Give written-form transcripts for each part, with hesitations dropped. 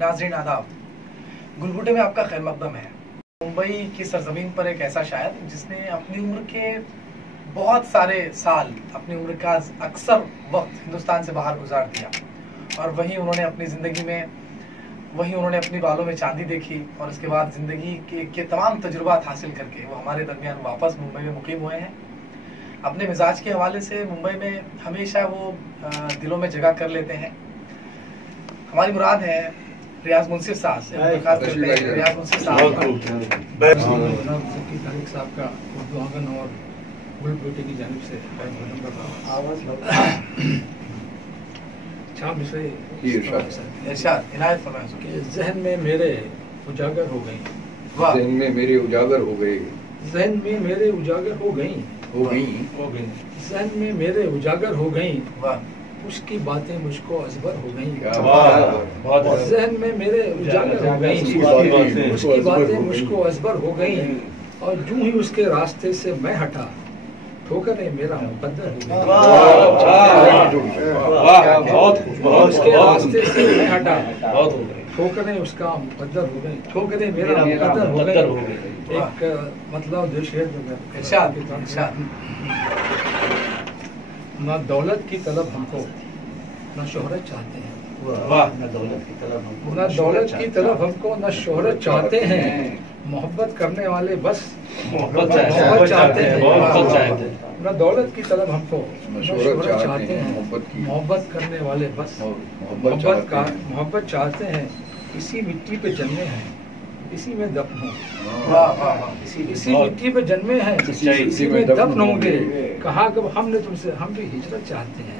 नाज़रीन आदाब, गुलगुटे में आपका खैर मकदम है। मुंबई की सरजमीन पर एक ऐसा शायर जिसने अपनी उम्र के बहुत सारे साल, अपनी उम्र का अक्सर वक्त हिंदुस्तान से बाहर गुजार दिया और वहीं उन्होंने अपनी ज़िंदगी में अपनी बालों में चांदी देखी और उसके बाद ज़िंदगी के तमाम तजुर्बात हासिल करके वो हमारे दरमियान वापस मुंबई में मुकीम हुए हैं। अपने मिजाज के हवाले से मुंबई में हमेशा वो दिलों में जगह कर लेते हैं। हमारी मुराद है रियाज मुंसिफ साहब से। रियाज मुंसिफ साहब का उर्दू आंगन और गुल बेटे की जानिब से जहन में मेरे उजागर हो गई, जहन में मेरे उजागर हो गई, जहन में मेरे उजागर हो गई, जहन में मेरे उजागर हो गई, उसकी बातें मुझको अजबर हो गई। जहन में मेरे उजागर हो गई, उसकी बातें मुझको अजबर हो गई और यूं ही उसके रास्ते से मैं हटा, ठोकरें मेरा मुकद्दर हो गई। उसके रास्ते से मैं हटा, ठोकरें उसका मुकद्दर हो गई, ठोकरें मेरा मुकद्दर हो गई। एक मतलब जो शेर ना दौलत की तलब हमको, ना शोहरत चाहते हैं, ना दौलत की तलब हमको, ना शोहरत चाहते हैं। मोहब्बत करने वाले बस मोहब्बत चाहते हैं। ना दौलत की तलब हमको, ना शोहरत चाहते हैं। मोहब्बत करने वाले बस मोहब्बत चाहते हैं। इसी मिट्टी पे जन्मे हैं, इसी में दफन होंगे। इसी मिट्टी पे जन्मे हैं, इसी में दफन होंगे। कहा कब हमने तुमसे, हम भी हिजरत चाहते हैं,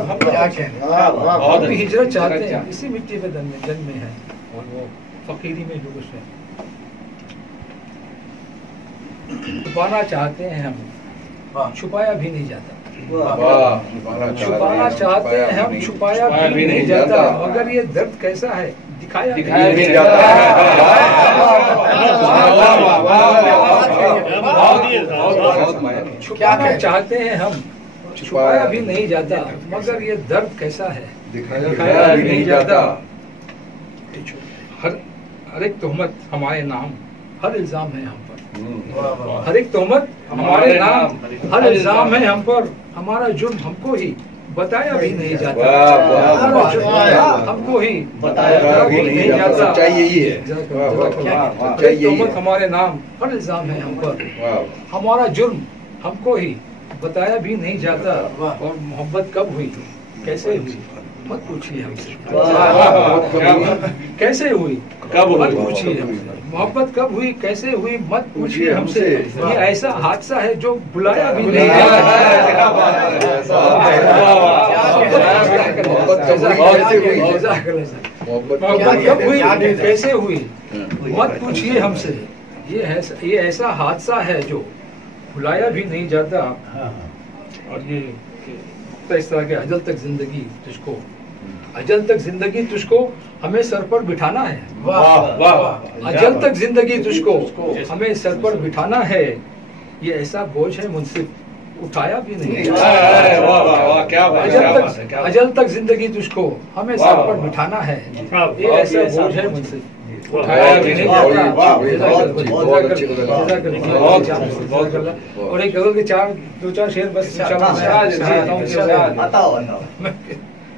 हम भी हिजरत चाहते हैं। इसी मिट्टी पे जन्मे हैं और वो फकीरी में जुलूस है। छुपाना चाहते हैं हम, छुपाया भी नहीं जाता। छुपाना चाहते हैं हम, छुपाया भी नहीं जाता। मगर ये दर्द कैसा है, दिखाया भी नहीं जाता। छुपाना चाहते हैं हम, छुपाया भी नहीं जाता। मगर ये दर्द कैसा है, दिखाया भी नहीं जाता। हर एक तोहमत हमारे नाम, हर इल्जाम है हम पर। हर एक तोहमत हमारे नाम, हर इल्जाम है हम पर। हमारा जुर्म हमको ही बताया भी नहीं जाता, हमको ही बताया भी नहीं जाता। यही है, तोहमत हमारे नाम, हर इल्जाम है हम पर। हमारा जुर्म हमको ही बताया भी नहीं जाता। और मोहब्बत कब हुई, कैसे हुई, मत पूछिए हमसे। कैसे हुई, कब मत पूछिए हमसे। मोहब्बत कब हुई, कैसे हुई, मत पूछिए हमसे। ये ऐसा हादसा है जो बुलाया भी नहीं जाता। मोहब्बत कब हुई, कैसे हुई, मत पूछिए हमसे। ये ऐसा हादसा है जो भुलाया भी नहीं जाता। और ये इस तरह के अजल तक जिंदगी तुझको हमें सर पर बिठाना है। अजल तक जिंदगी तुझको हमें सर पर बिठाना है। ये ऐसा बोझ है मुंसिफ, उठाया भी नहीं। अजल तक जिंदगी तुझको हमें सर पर बिठाना है। ये ऐसा बोझ है मुंसिफ, उठाया भी नहीं जाता। और एक गजल के दो चार शेर बस।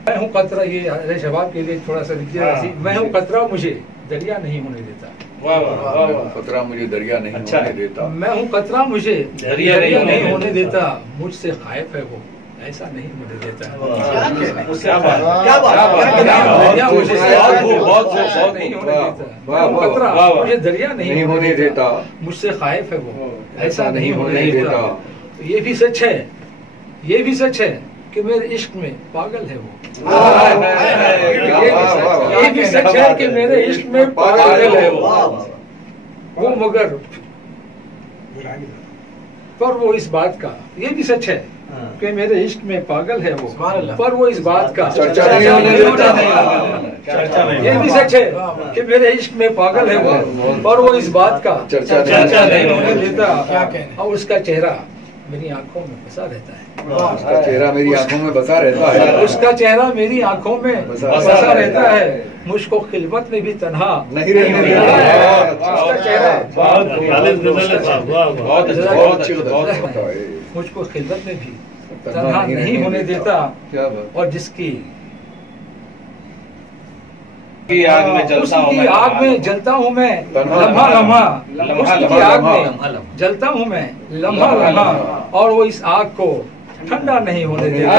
मैं हूँ कतरा, ये शबाब के लिए थोड़ा सा मैं हूँ कतरा, मुझे दरिया नहीं होने देता। कतरा मुझे दरिया नहीं होने देता। मैं हूँ कतरा, मुझे दरिया नहीं होने देता। मुझसे खाइफ है वो, ऐसा नहीं मुझे देता। मुझे दरिया नहीं होने देता। मुझसे खाइफ है वो, ऐसा नहीं होने देता। ये भी सच है, ये भी सच है कि मेरे इश्क में पागल है वो। ये भी सच है कि मेरे इश्क में पागल है वो मगर पर वो इस बात का, ये भी सच है कि मेरे इश्क में पागल है वो, पर वो इस बात का चर्चा नहीं होने देता। ये भी सच है कि मेरे इश्क में पागल है वो, पर वो इस बात का चर्चा नहीं होने देता। और उसका चेहरा मेरी आंखों में बसा रहता है। उसका चेहरा मेरी आंखों में बसा रहता है। उसका चेहरा मेरी आंखों में बसा रहता है, मुझको खिलवत में भी तन्हा नहीं रहने देता है। उसका चेहरा मुझको खिलवत में भी तन्हा नहीं होने देता। क्या बात। और जिसकी आग में जलता हूँ उसकी मैं, आग में जलता हूँ मैं लम्हा लम्हा, उसकी आग में जलता हूँ मैं लम्हा लम्हा, और वो इस आग को ठंडा नहीं होने देता।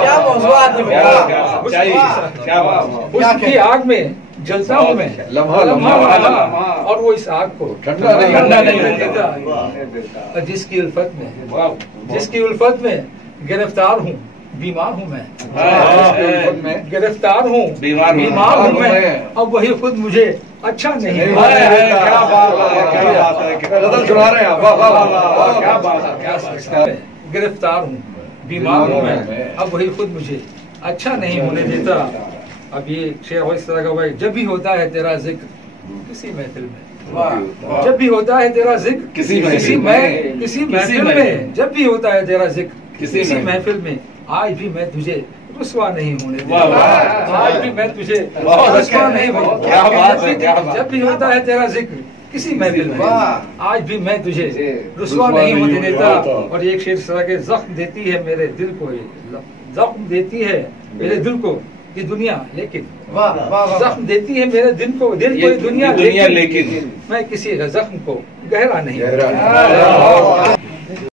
क्या मौजूद क्या बात। उसकी आग में जलता हूँ मैं लम्हा लम्हा लम्हा, और वो इस आग को ठंडा नहीं होने देता। और जिसकी उल्फत में गिरफ्तार हूँ, बीमार हूँ मैं, गिरफ्तार हूँ, बीमार हूँ मैं, अब वही खुद मुझे अच्छा नहीं। क्या बात है, गजल सुना रहे हैं आप। वाह वाह वाह, क्या बात है। गिरफ्तार हूँ, बीमार हूँ मैं, अब वही खुद मुझे अच्छा नहीं होने देता। अब ये शेर इस तरह का हुआ है, जब भी होता है तेरा जिक्र किसी महफिल में, जब भी होता है तेरा जिक्र किसी महफिल में, जब भी होता है तेरा जिक्र किसी महफिल में, आज भी मैं तुझे रुस्वा नहीं होने देता। आज भी मैं तुझे रुस्वा नहीं होने देता। जब भी होता है तेरा जिक्र किसी महफिल में, आज भी मैं तुझे रुस्वा नहीं होने देता। और एक शेर इस तरह के, जख्म देती है मेरे दिल को, जख्म देती है मेरे दिल को ये दुनिया, लेकिन जख्म देती है मेरे दिल को ये दुनिया, लेकिन मैं किसी जख्म को गहरा नहीं।